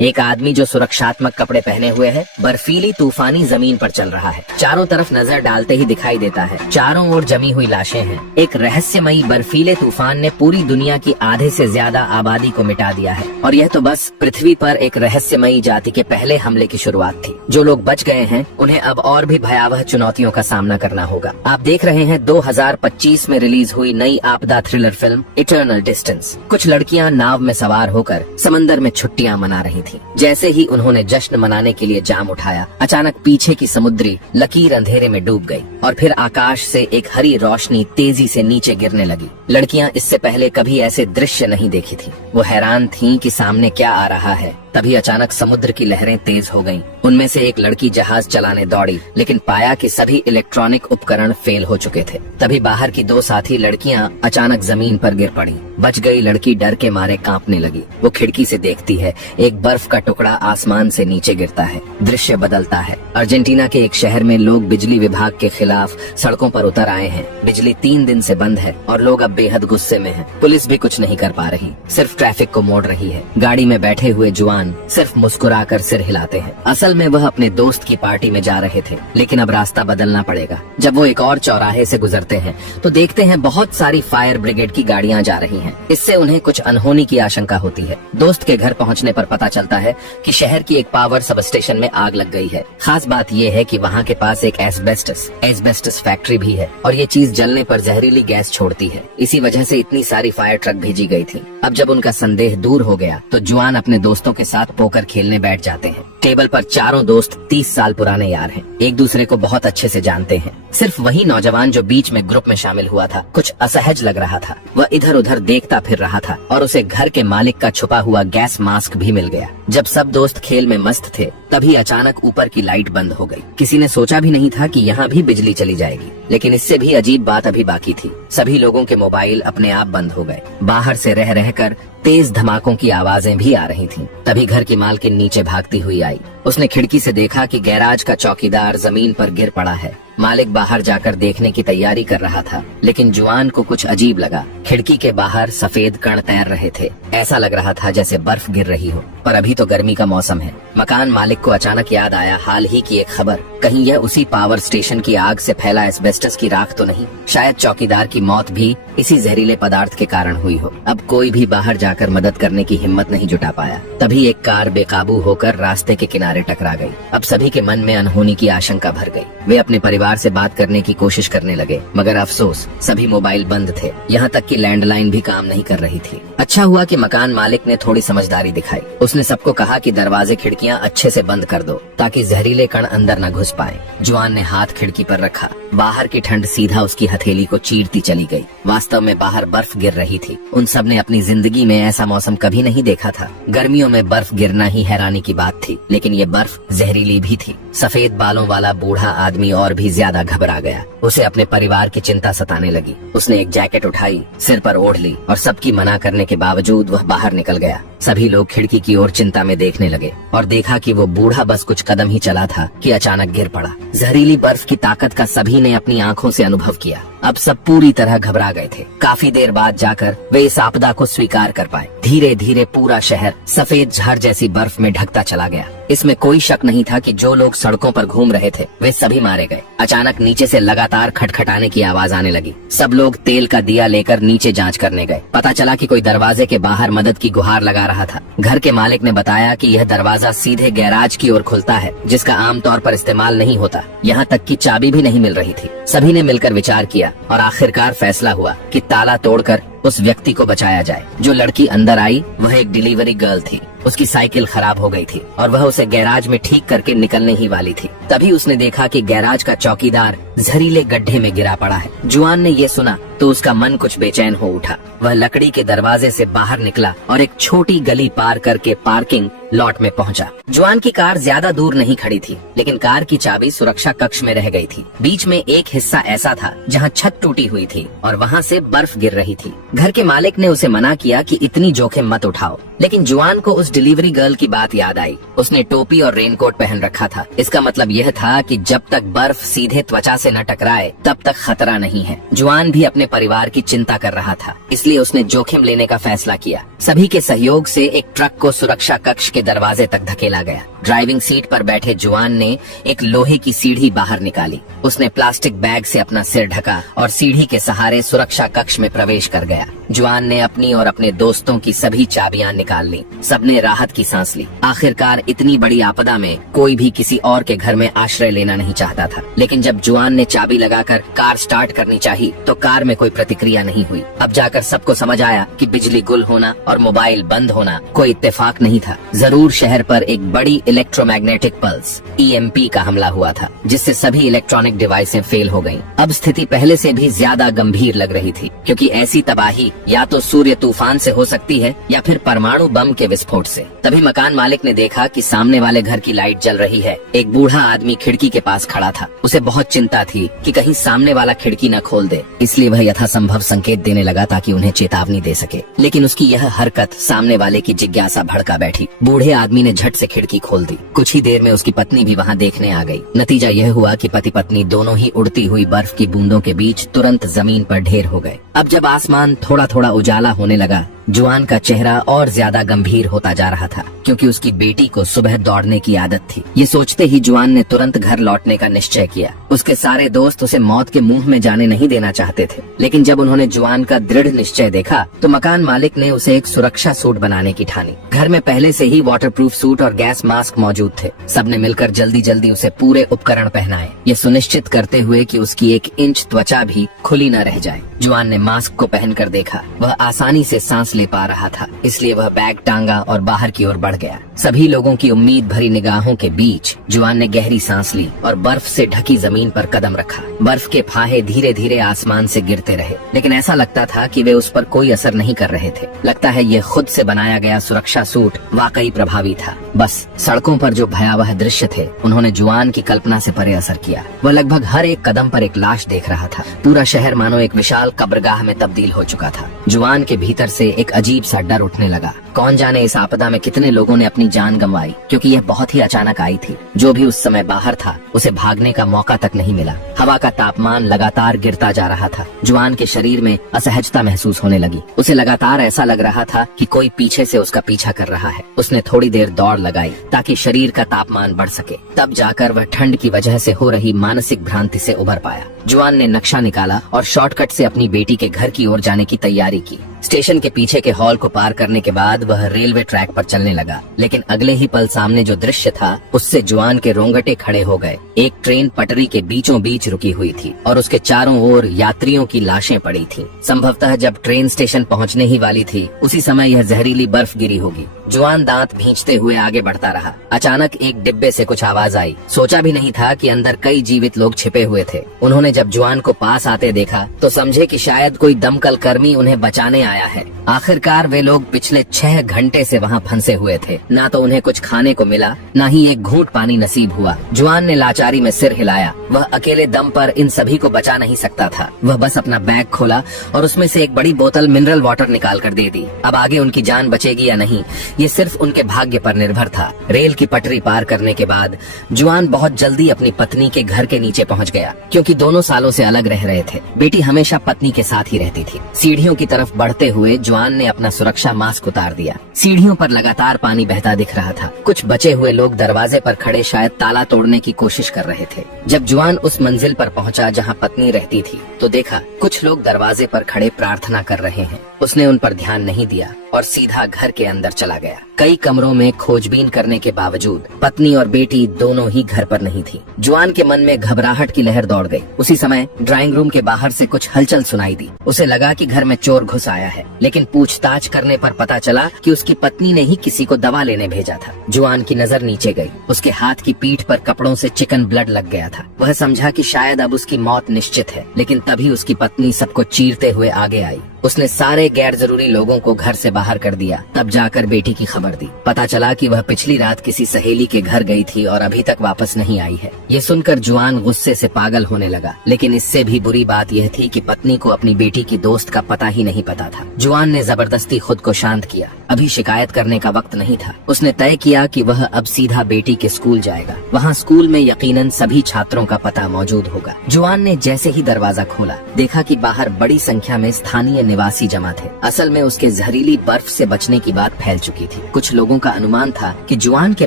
एक आदमी जो सुरक्षात्मक कपड़े पहने हुए है बर्फीली तूफानी जमीन पर चल रहा है। चारों तरफ नजर डालते ही दिखाई देता है चारों ओर जमी हुई लाशें हैं। एक रहस्यमयी बर्फीले तूफान ने पूरी दुनिया की आधे से ज्यादा आबादी को मिटा दिया है और यह तो बस पृथ्वी पर एक रहस्यमयी जाति के पहले हमले की शुरुआत थी। जो लोग बच गए हैं उन्हें अब और भी भयावह चुनौतियों का सामना करना होगा। आप देख रहे हैं 2025 में रिलीज हुई नई आपदा थ्रिलर फिल्म इटर्नल डिस्टेंस। कुछ लड़कियां नाव में सवार होकर समंदर में छुट्टियां मना रही थी। जैसे ही उन्होंने जश्न मनाने के लिए जाम उठाया, अचानक पीछे की समुद्री लकीर अंधेरे में डूब गई और फिर आकाश से एक हरी रोशनी तेजी से नीचे गिरने लगी। लड़कियां इससे पहले कभी ऐसे दृश्य नहीं देखी थी। वो हैरान थीं कि सामने क्या आ रहा है। तभी अचानक समुद्र की लहरें तेज हो गईं। उनमें से एक लड़की जहाज चलाने दौड़ी, लेकिन पाया कि सभी इलेक्ट्रॉनिक उपकरण फेल हो चुके थे। तभी बाहर की दो साथी लड़कियां अचानक जमीन पर गिर पड़ी। बच गई लड़की डर के मारे कांपने लगी। वो खिड़की से देखती है, एक बर्फ का टुकड़ा आसमान से नीचे गिरता है। दृश्य बदलता है। अर्जेंटीना के एक शहर में लोग बिजली विभाग के खिलाफ सड़कों पर उतर आए हैं। बिजली 3 दिन से बंद है और लोग अब बेहद गुस्से में हैं। पुलिस भी कुछ नहीं कर पा रही, सिर्फ ट्रैफिक को मोड़ रही है। गाड़ी में बैठे हुए जुआन सिर्फ मुस्कुराकर सिर हिलाते हैं। असल में वह अपने दोस्त की पार्टी में जा रहे थे, लेकिन अब रास्ता बदलना पड़ेगा। जब वो एक और चौराहे से गुजरते हैं तो देखते हैं बहुत सारी फायर ब्रिगेड की गाड़ियां जा रही हैं। इससे उन्हें कुछ अनहोनी की आशंका होती है। दोस्त के घर पहुंचने पर पता चलता है कि शहर की एक पावर सब स्टेशन में आग लग गई है। खास बात ये है कि वहाँ के पास एक एस्बेस्टस फैक्ट्री भी है और ये चीज जलने पर जहरीली गैस छोड़ती है। इसी वजह से इतनी सारी फायर ट्रक भेजी गई थी। अब जब उनका संदेह दूर हो गया तो जुआन अपने दोस्तों के साथ पोकर खेलने बैठ जाते हैं। टेबल पर चारों दोस्त 30 साल पुराने यार हैं। एक दूसरे को बहुत अच्छे से जानते हैं। सिर्फ वही नौजवान जो बीच में ग्रुप में शामिल हुआ था कुछ असहज लग रहा था। वह इधर उधर देखता फिर रहा था और उसे घर के मालिक का छुपा हुआ गैस मास्क भी मिल गया। जब सब दोस्त खेल में मस्त थे तभी अचानक ऊपर की लाइट बंद हो गई। किसी ने सोचा भी नहीं था कि यहाँ भी बिजली चली जाएगी। लेकिन इससे भी अजीब बात अभी बाकी थी। सभी लोगों के मोबाइल अपने आप बंद हो गए। बाहर से रह रहकर तेज धमाकों की आवाजें भी आ रही थीं। तभी घर की मालकिन नीचे भागती हुई आई। उसने खिड़की से देखा कि गैराज का चौकीदार जमीन पर गिर पड़ा है। मालिक बाहर जाकर देखने की तैयारी कर रहा था, लेकिन जुआन को कुछ अजीब लगा। खिड़की के बाहर सफेद कण तैर रहे थे। ऐसा लग रहा था जैसे बर्फ गिर रही हो। पर अभी तो गर्मी का मौसम है। मकान मालिक को अचानक याद आया हाल ही की एक खबर। कहीं यह उसी पावर स्टेशन की आग से फैला एस्बेस्टस की राख तो नहीं? शायद चौकीदार की मौत भी इसी जहरीले पदार्थ के कारण हुई हो। अब कोई भी बाहर जाकर मदद करने की हिम्मत नहीं जुटा पाया। तभी एक कार बेकाबू होकर रास्ते के किनारे टकरा गई। अब सभी के मन में अनहोनी की आशंका भर गई। वे अपने परिवार से बात करने की कोशिश करने लगे, मगर अफसोस सभी मोबाइल बंद थे। यहाँ तक कि लैंडलाइन भी काम नहीं कर रही थी। अच्छा हुआ कि मकान मालिक ने थोड़ी समझदारी दिखाई। उसने सबको कहा कि दरवाजे खिड़कियाँ अच्छे से बंद कर दो ताकि जहरीले कण अंदर न घुस पाए। जुआन ने हाथ खिड़की पर रखा। बाहर की ठंड सीधा उसकी हथेली को चीरती चली गई। वास्तव में बाहर बर्फ गिर रही थी। उन सब ने अपनी जिंदगी में ऐसा मौसम कभी नहीं देखा था। गर्मियों में बर्फ गिरना ही हैरानी की बात थी, लेकिन ये बर्फ जहरीली भी थी। सफेद बालों वाला बूढ़ा आदमी और भी ज्यादा घबरा गया। उसे अपने परिवार की चिंता सताने लगी। उसने एक जैकेट उठाई, सिर पर ओढ़ ली और सबकी मना करने के बावजूद वह बाहर निकल गया। सभी लोग खिड़की की ओर चिंता में देखने लगे और देखा कि वो बूढ़ा बस कुछ कदम ही चला था कि अचानक गिर पड़ा। जहरीली बर्फ की ताकत का सभी ने अपनी आंखों से अनुभव किया। अब सब पूरी तरह घबरा गए थे। काफी देर बाद जाकर वे इस आपदा को स्वीकार कर पाए। धीरे धीरे पूरा शहर सफेद झाड़ जैसी बर्फ में ढकता चला गया। इसमें कोई शक नहीं था कि जो लोग सड़कों पर घूम रहे थे वे सभी मारे गए। अचानक नीचे से लगातार खटखटाने की आवाज आने लगी। सब लोग तेल का दिया लेकर नीचे जांच करने गए। पता चला कि कोई दरवाजे के बाहर मदद की गुहार लगा रहा था। घर के मालिक ने बताया कि यह दरवाजा सीधे गैराज की ओर खुलता है, जिसका आमतौर पर इस्तेमाल नहीं होता। यहाँ तक कि चाबी भी नहीं मिल रही थी। सभी ने मिलकर विचार किया और आखिरकार फैसला हुआ कि ताला तोड़कर उस व्यक्ति को बचाया जाए। जो लड़की अंदर आई वह एक डिलीवरी गर्ल थी। उसकी साइकिल खराब हो गई थी और वह उसे गैराज में ठीक करके निकलने ही वाली थी। तभी उसने देखा कि गैराज का चौकीदार जहरीले गड्ढे में गिरा पड़ा है। जुआन ने ये सुना तो उसका मन कुछ बेचैन हो उठा। वह लकड़ी के दरवाजे से बाहर निकला और एक छोटी गली पार करके पार्किंग लॉट में पहुंचा। जुआन की कार ज्यादा दूर नहीं खड़ी थी, लेकिन कार की चाबी सुरक्षा कक्ष में रह गई थी। बीच में एक हिस्सा ऐसा था जहां छत टूटी हुई थी और वहां से बर्फ गिर रही थी। घर के मालिक ने उसे मना किया कि इतनी जोखिम मत उठाओ, लेकिन जुआन को उस डिलीवरी गर्ल की बात याद आई। उसने टोपी और रेनकोट पहन रखा था। इसका मतलब यह था कि जब तक बर्फ सीधे त्वचा से न टकराए तब तक खतरा नहीं है। जुआन भी अपने परिवार की चिंता कर रहा था, इसलिए उसने जोखिम लेने का फैसला किया। सभी के सहयोग से एक ट्रक को सुरक्षा कक्ष के दरवाजे तक धकेला गया। ड्राइविंग सीट पर बैठे जुआन ने एक लोहे की सीढ़ी बाहर निकाली। उसने प्लास्टिक बैग से अपना सिर ढका और सीढ़ी के सहारे सुरक्षा कक्ष में प्रवेश कर गया। जुआन ने अपनी और अपने दोस्तों की सभी चाबियां निकाल ली। सबने राहत की सांस ली। आखिरकार इतनी बड़ी आपदा में कोई भी किसी और के घर में आश्रय लेना नहीं चाहता था। लेकिन जब जुआन ने चाबी लगाकर कार स्टार्ट करनी चाहिए तो कार में कोई प्रतिक्रिया नहीं हुई। अब जाकर सबको समझ आया कि बिजली गुल होना और मोबाइल बंद होना कोई इत्तेफाक नहीं था। जरूर शहर पर एक बड़ी इलेक्ट्रोमैग्नेटिक पल्स EMP का हमला हुआ था, जिससे सभी इलेक्ट्रॉनिक डिवाइसें फेल हो गयीं। अब स्थिति पहले से भी ज्यादा गंभीर लग रही थी, क्योंकि ऐसी तबाही या तो सूर्य तूफान से हो सकती है या फिर परमाणु बम के विस्फोट से। तभी मकान मालिक ने देखा कि सामने वाले घर की लाइट जल रही है। एक बूढ़ा आदमी खिड़की के पास खड़ा था। उसे बहुत चिंता थी कि कहीं सामने वाला खिड़की न खोल दे, इसलिए वह यथासंभव संकेत देने लगा ताकि उन्हें चेतावनी दे सके। लेकिन उसकी यह हरकत सामने वाले की जिज्ञासा भड़का बैठी। बूढ़े आदमी ने झट से खिड़की खोल दी। कुछ ही देर में उसकी पत्नी भी वहाँ देखने आ गई। नतीजा यह हुआ कि पति पत्नी दोनों ही उड़ती हुई बर्फ की बूंदों के बीच तुरंत जमीन पर ढेर हो गए। अब जब आसमान थोड़ा थोड़ा उजाला होने लगा, जुआन का चेहरा और ज्यादा गंभीर होता जा रहा था, क्योंकि उसकी बेटी को सुबह दौड़ने की आदत थी। ये सोचते ही जुआन ने तुरंत घर लौटने का निश्चय किया। उसके सारे दोस्त उसे मौत के मुंह में जाने नहीं देना चाहते थे, लेकिन जब उन्होंने जुआन का दृढ़ निश्चय देखा तो मकान मालिक ने उसे एक सुरक्षा सूट बनाने की ठानी। घर में पहले से ही वाटरप्रूफ सूट और गैस मास्क मौजूद थे। सबने मिलकर जल्दी जल्दी उसे पूरे उपकरण पहनाए, ये सुनिश्चित करते हुए कि उसकी 1 इंच त्वचा भी खुली न रह जाए। जुआन ने मास्क को पहनकर देखा। वह आसानी से सांस ले पा रहा था, इसलिए वह बैग टांगा और बाहर की ओर बढ़ गया। सभी लोगों की उम्मीद भरी निगाहों के बीच जुआन ने गहरी सांस ली और बर्फ से ढकी जमीन पर कदम रखा। बर्फ के फाहे धीरे धीरे आसमान से गिरते रहे, लेकिन ऐसा लगता था कि वे उस पर कोई असर नहीं कर रहे थे। लगता है ये खुद से बनाया गया सुरक्षा सूट वाकई प्रभावी था। बस सड़कों पर जो भयावह दृश्य थे उन्होंने जुआन की कल्पना से परे असर किया। वह लगभग हर एक कदम पर एक लाश देख रहा था। पूरा शहर मानो एक विशाल कब्रगाह में तब्दील हो चुका था। जुआन के भीतर से एक अजीब सा डर उठने लगा। कौन जाने इस आपदा में कितने लोगों ने अपनी जान गंवाई, क्योंकि यह बहुत ही अचानक आई थी। जो भी उस समय बाहर था उसे भागने का मौका तक नहीं मिला। हवा का तापमान लगातार गिरता जा रहा था। जुआन के शरीर में असहजता महसूस होने लगी। उसे लगातार ऐसा लग रहा था कि कोई पीछे से उसका पीछा कर रहा है। उसने थोड़ी देर दौड़ लगाई ताकि शरीर का तापमान बढ़ सके। तब जाकर वह ठंड की वजह से हो रही मानसिक भ्रांति से उबर पाया। जुआन ने नक्शा निकाला और शॉर्टकट से अपनी बेटी के घर की ओर जाने की तैयारी की। स्टेशन के पीछे के हॉल को पार करने के बाद वह रेलवे ट्रैक पर चलने लगा, लेकिन अगले ही पल सामने जो दृश्य था उससे जुआन के रोंगटे खड़े हो गए। एक ट्रेन पटरी के बीचों बीच रुकी हुई थी और उसके चारों ओर यात्रियों की लाशें पड़ी थीं। संभवतः जब ट्रेन स्टेशन पहुंचने ही वाली थी उसी समय यह जहरीली बर्फ गिरी होगी। जुआन दांत भींचते हुए आगे बढ़ता रहा। अचानक एक डिब्बे से कुछ आवाज आई। सोचा भी नहीं था कि अंदर कई जीवित लोग छिपे हुए थे। उन्होंने जब जुआन को पास आते देखा तो समझे कि शायद कोई दमकल कर्मी उन्हें बचाने आया है। आखिरकार वे लोग पिछले 6 घंटे से वहाँ फंसे हुए थे। ना तो उन्हें कुछ खाने को मिला, ना ही एक घूंट पानी नसीब हुआ। जुआन ने लाचारी में सिर हिलाया। वह अकेले दम पर इन सभी को बचा नहीं सकता था। वह बस अपना बैग खोला और उसमें से एक बड़ी बोतल मिनरल वाटर निकाल कर दे दी। अब आगे उनकी जान बचेगी या नहीं, ये सिर्फ उनके भाग्य पर निर्भर था। रेल की पटरी पार करने के बाद जुआन बहुत जल्दी अपनी पत्नी के घर के नीचे पहुंच गया, क्योंकि दोनों सालों से अलग रह रहे थे। बेटी हमेशा पत्नी के साथ ही रहती थी। सीढ़ियों की तरफ बढ़ते हुए जुआन ने अपना सुरक्षा मास्क उतार दिया। सीढ़ियों पर लगातार पानी बहता दिख रहा था। कुछ बचे हुए लोग दरवाजे पर खड़े शायद ताला तोड़ने की कोशिश कर रहे थे। जब जुआन उस मंजिल पर पहुंचा जहां पत्नी रहती थी तो देखा कुछ लोग दरवाजे पर खड़े प्रार्थना कर रहे हैं। उसने उन पर ध्यान नहीं दिया और सीधा घर के अंदर चला गया। कई कमरों में खोजबीन करने के बावजूद पत्नी और बेटी दोनों ही घर पर नहीं थी। जुआन के मन में घबराहट की लहर दौड़ गई। उसी समय ड्राइंग रूम के बाहर से कुछ हलचल सुनाई दी। उसे लगा कि घर में चोर घुस आया है, लेकिन पूछताछ करने पर पता चला कि उसकी पत्नी ने ही किसी को दवा लेने भेजा था। जुआन की नजर नीचे गई। उसके हाथ की पीठ पर कपड़ों से चिकन ब्लड लग गया था। वह समझा कि शायद अब उसकी मौत निश्चित है, लेकिन तभी उसकी पत्नी सबको चीरते हुए आगे आई। उसने सारे गैर जरूरी लोगों को घर से बाहर कर दिया। तब जाकर बेटी की खबर दी। पता चला कि वह पिछली रात किसी सहेली के घर गई थी और अभी तक वापस नहीं आई है। ये सुनकर जुआन गुस्से से पागल होने लगा, लेकिन इससे भी बुरी बात यह थी कि पत्नी को अपनी बेटी की दोस्त का पता ही नहीं पता था। जुआन ने जबरदस्ती खुद को शांत किया। अभी शिकायत करने का वक्त नहीं था। उसने तय किया कि वह अब सीधा बेटी के स्कूल जाएगा। वहाँ स्कूल में यकीनन सभी छात्रों का पता मौजूद होगा। जुआन ने जैसे ही दरवाजा खोला, देखा कि बाहर बड़ी संख्या में स्थानीय निवासी जमा थे। असल में उसके जहरीली बर्फ से बचने की बात फैल चुकी थी। कुछ लोगों का अनुमान था कि जुआन के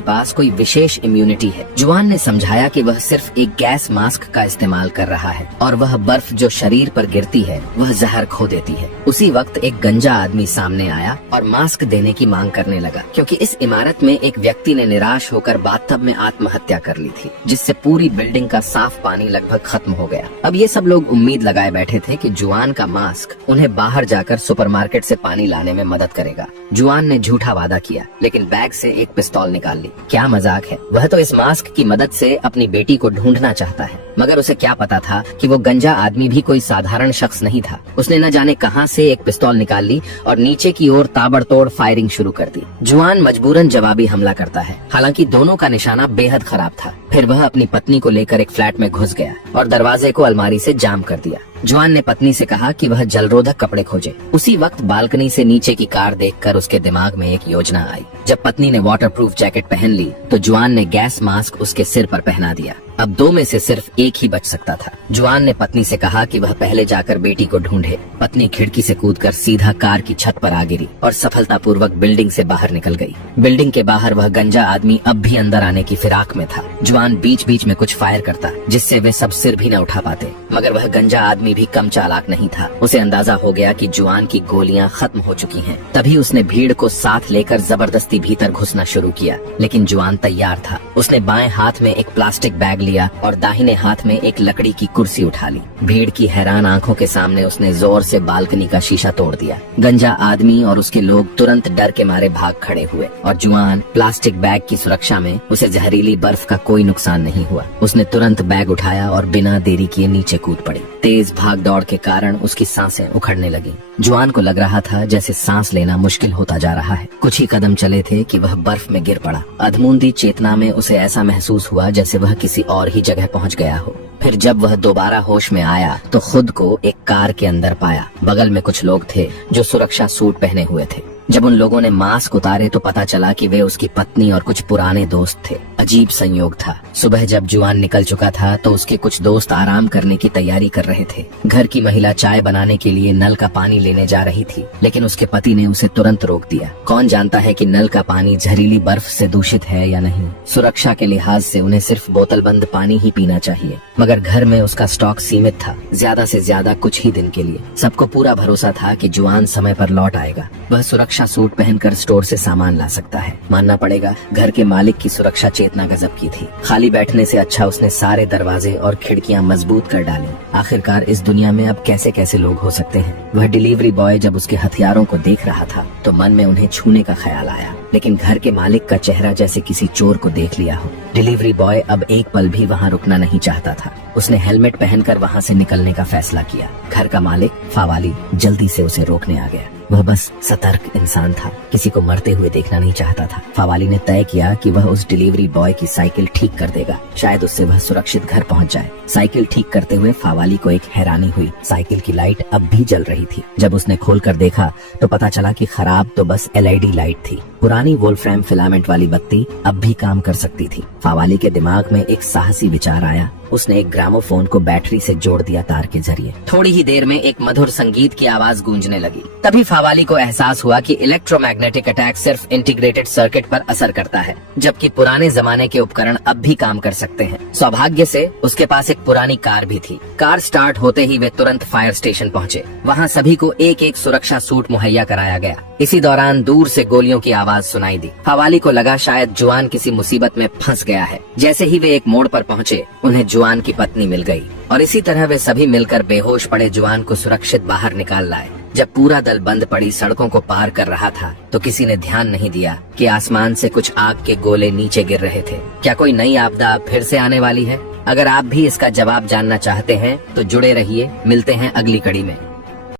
पास कोई विशेष इम्यूनिटी है। जुआन ने समझाया कि वह सिर्फ एक गैस मास्क का इस्तेमाल कर रहा है और वह बर्फ जो शरीर पर गिरती है वह जहर खो देती है। उसी वक्त एक गंजा आदमी सामने आया और मास्क देने की मांग करने लगा, क्योंकि इस इमारत में एक व्यक्ति ने निराश होकर बाथटब में आत्महत्या कर ली थी, जिससे पूरी बिल्डिंग का साफ पानी लगभग खत्म हो गया। अब ये सब लोग उम्मीद लगाए बैठे थे कि जुआन का मास्क उन्हें बाहर जाकर सुपरमार्केट से पानी लाने में मदद करेगा। जुआन ने झूठा वादा किया, लेकिन बैग से एक पिस्तौल निकाल ली। क्या मजाक है, वह तो इस मास्क की मदद से अपनी बेटी को ढूंढना चाहता है। मगर उसे क्या पता था कि वो गंजा आदमी भी कोई साधारण शख्स नहीं था। उसने न जाने कहां से एक पिस्तौल निकाल ली और नीचे की ओर ताबड़तोड़ फायरिंग शुरू कर दी। जुआन मजबूरन जवाबी हमला करता है। हालांकि दोनों का निशाना बेहद खराब था। फिर वह अपनी पत्नी को लेकर एक फ्लैट में घुस गया और दरवाजे को अलमारी से जाम कर दिया। जुआन ने पत्नी से कहा कि वह जलरोधक कपड़े खोजे। उसी वक्त बालकनी से नीचे की कार देखकर उसके दिमाग में एक योजना आई। जब पत्नी ने वाटरप्रूफ जैकेट पहन ली तो जुआन ने गैस मास्क उसके सिर पर पहना दिया। अब दो में से सिर्फ एक ही बच सकता था। जुआन ने पत्नी से कहा कि वह पहले जाकर बेटी को ढूंढे। पत्नी खिड़की से कूदकर सीधा कार की छत पर आ गिरी और सफलतापूर्वक बिल्डिंग से बाहर निकल गई। बिल्डिंग के बाहर वह गंजा आदमी अब भी अंदर आने की फिराक में था। जुआन बीच बीच में कुछ फायर करता, जिससे वे सब सिर भी न उठा पाते। मगर वह गंजा आदमी भी कम चालाक नहीं था। उसे अंदाजा हो गया कि जुआन की गोलियां खत्म हो चुकी हैं। तभी उसने भीड़ को साथ लेकर जबरदस्ती भीतर घुसना शुरू किया, लेकिन जुआन तैयार था। उसने बाएं हाथ में एक प्लास्टिक बैग लिया और दाहिने हाथ में एक लकड़ी की कुर्सी उठा ली। भीड़ की हैरान आंखों के सामने उसने जोर से बालकनी का शीशा तोड़ दिया। गंजा आदमी और उसके लोग तुरंत डर के मारे भाग खड़े हुए और जुआन प्लास्टिक बैग की सुरक्षा में उसे जहरीली बर्फ का कोई नुकसान नहीं हुआ। उसने तुरंत बैग उठाया और बिना देरी किए नीचे कूद पड़ी। तेज भाग दौड़ के कारण उसकी सांसें उखड़ने लगी। जुआन को लग रहा था जैसे सांस लेना मुश्किल होता जा रहा है। कुछ ही कदम चले थे कि वह बर्फ में गिर पड़ा। अधमूंदी चेतना में उसे ऐसा महसूस हुआ जैसे वह किसी और ही जगह पहुंच गया हो। फिर जब वह दोबारा होश में आया तो खुद को एक कार के अंदर पाया। बगल में कुछ लोग थे जो सुरक्षा सूट पहने हुए थे। जब उन लोगों ने मास्क उतारे तो पता चला कि वे उसकी पत्नी और कुछ पुराने दोस्त थे। अजीब संयोग था। सुबह जब जुआन निकल चुका था तो उसके कुछ दोस्त आराम करने की तैयारी कर रहे थे। घर की महिला चाय बनाने के लिए नल का पानी लेने जा रही थी, लेकिन उसके पति ने उसे तुरंत रोक दिया। कौन जानता है कि नल का पानी जहरीली बर्फ से दूषित है या नहीं। सुरक्षा के लिहाज से उन्हें सिर्फ बोतलबंद पानी ही पीना चाहिए, मगर घर में उसका स्टॉक सीमित था, ज्यादा से ज्यादा कुछ ही दिन के लिए। सबको पूरा भरोसा था कि जुआन समय पर लौट आएगा। वह सुरक्षा सूट पहनकर स्टोर से सामान ला सकता है। मानना पड़ेगा घर के मालिक की सुरक्षा चेतना गजब की थी। खाली बैठने से अच्छा उसने सारे दरवाजे और खिड़कियां मजबूत कर डाली। आखिरकार इस दुनिया में अब कैसे कैसे लोग हो सकते हैं। वह डिलीवरी बॉय जब उसके हथियारों को देख रहा था तो मन में उन्हें छूने का ख्याल आया, लेकिन घर के मालिक का चेहरा जैसे किसी चोर को देख लिया हो। डिलीवरी बॉय अब एक पल भी वहाँ रुकना नहीं चाहता था। उसने हेलमेट पहनकर वहाँ से निकलने का फैसला किया। घर का मालिक फावाली जल्दी से उसे रोकने आ गया। वह बस सतर्क इंसान था, किसी को मरते हुए देखना नहीं चाहता था। फावाली ने तय किया कि वह उस डिलीवरी बॉय की साइकिल ठीक कर देगा, शायद उससे वह सुरक्षित घर पहुंच जाए। साइकिल ठीक करते हुए फावाली को एक हैरानी हुई। साइकिल की लाइट अब भी जल रही थी। जब उसने खोलकर देखा तो पता चला कि खराब तो बस LED लाइट थी। पुरानी वोल्फ्राम फिलामेंट वाली बत्ती अब भी काम कर सकती थी। फावाली के दिमाग में एक साहसी विचार आया। उसने एक ग्रामोफोन को बैटरी से जोड़ दिया तार के जरिए। थोड़ी ही देर में एक मधुर संगीत की आवाज गूंजने लगी। तभी फावाली को एहसास हुआ कि इलेक्ट्रोमैग्नेटिक अटैक सिर्फ इंटीग्रेटेड सर्किट पर असर करता है, जबकि पुराने जमाने के उपकरण अब भी काम कर सकते हैं। सौभाग्य से उसके पास एक पुरानी कार भी थी। कार स्टार्ट होते ही वे तुरंत फायर स्टेशन पहुँचे। वहाँ सभी को एक एक सुरक्षा सूट मुहैया कराया गया। इसी दौरान दूर से गोलियों की आवाज सुनाई दी। फावाली को लगा शायद जुआन किसी मुसीबत में फंस गया है। जैसे ही वे एक मोड़ पर पहुँचे उन्हें जुआन की पत्नी मिल गई और इसी तरह वे सभी मिलकर बेहोश पड़े जुआन को सुरक्षित बाहर निकाल लाए। जब पूरा दल बंद पड़ी सड़कों को पार कर रहा था तो किसी ने ध्यान नहीं दिया कि आसमान से कुछ आग के गोले नीचे गिर रहे थे। क्या कोई नई आपदा फिर से आने वाली है? अगर आप भी इसका जवाब जानना चाहते हैं तो जुड़े रहिए। मिलते हैं अगली कड़ी में।